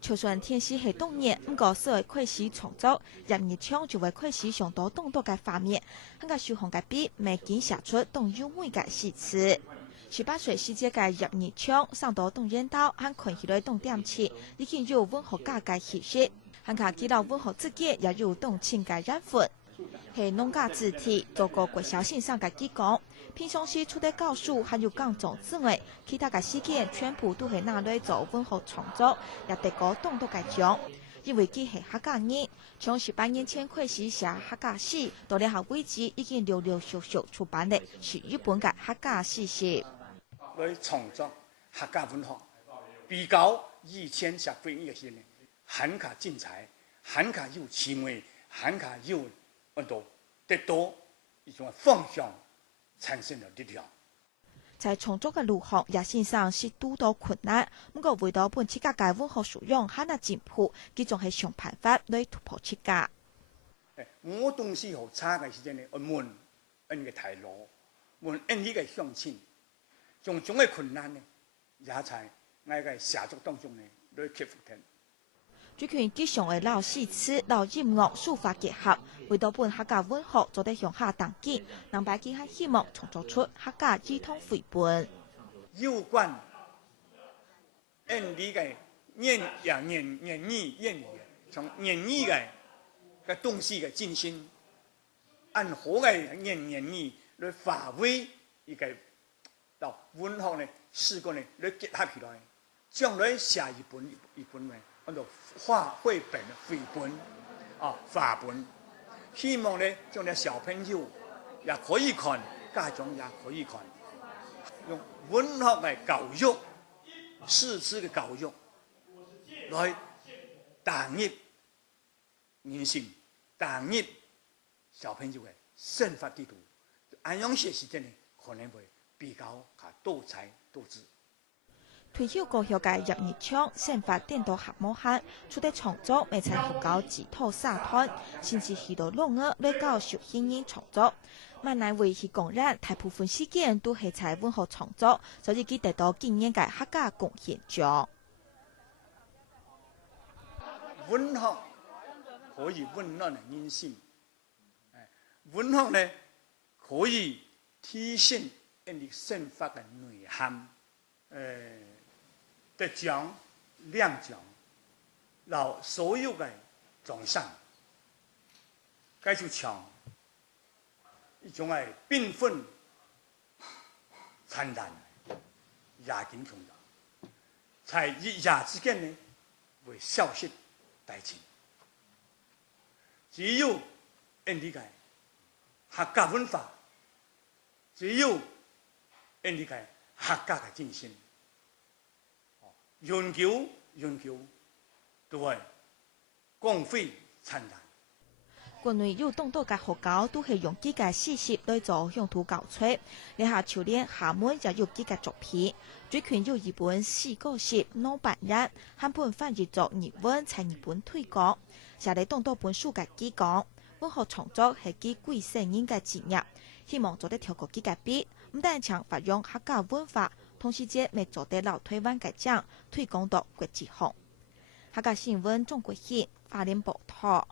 就算天气系冻热，不过社会开始重组，热枪就会开始上到冻多嘅方面，很个受访嘅比未见写出冻优美嘅诗词。18岁世界嘅热枪上到冻烟刀，和困起来冻点起，已经有温和家嘅气息，很个见到温和自己也有冻情嘅染粉。系农家字体做过国小线上嘅技讲，平常时出的教书还有讲种之外，其他嘅事件全部都系拿来做温和创作，也得过冻多嘅奖。因为佢系客家人，从18年前开始写客家诗，到了后为止已经陆陆续续出版的是日本嘅客家诗集。来创作客家文化，比较2000社会嘅些呢，很卡精彩，很卡有趣味，很卡有得到一种方向产生了力量。在创作嘅路上，也先生是拄到困难，不过为到本自家嘅文化素养很难进步，佢仲系想办法来突破自家。我东西好差嘅时阵呢，问人嘅态度，问人嘅乡亲，种种嘅困难呢，也在我嘅写作当中呢来克服嘅。最近吉祥嘅老诗词、老音乐书法结合，为到本客家文学做得向下登记，能把佢希望创作出客家儿童绘本。有关人嘅言语，从言语嘅东西嘅进行，按好嘅言语来发挥一个到文学呢，四个呢来结合起来，将来写一本呢。画绘本、绘本法本，希望呢，将来小朋友也可以看，家长也可以看，用文学嘅教育、诗词嘅教育来打入人心，打入小朋友嘅生活地图。安样学习真呢，可能会比较多才多姿。退休過後嘅日槍生活顛倒合摸下，出得創作未曾學搞自土沙灘，甚至許多老外來搞小輕人創作。萬乃為係講人，大部分事件都係在文學創作，所以佢得到今年嘅客家貢獻獎。文學可以溫暖人心，文學呢可以體現人哋生活嘅內涵。得獎、亮獎，然後所有嘅獎項，繼續搶一種係繽紛、燦爛、雅景重要，在一夜之間呢，會消失殆盡。只有人哋嘅客家文化，只有人哋嘅客家嘅精神。永久都係光輝燦爛。國內有眾多嘅學校都係用佢嘅詩集來做鄉土教材，你下潮連廈門也有佢嘅作品。最近有一本詩歌集《老闆人》，韓本翻譯作日文，在日本推廣。寫嚟眾多本書嘅佢講，文學創作係佢貴姓人嘅職業，希望做得跳過佢嘅筆，唔單止發揚客家文化。同時間，未做得老台灣嘅獎推廣到國際上。客家新聞中國縣花蓮報道。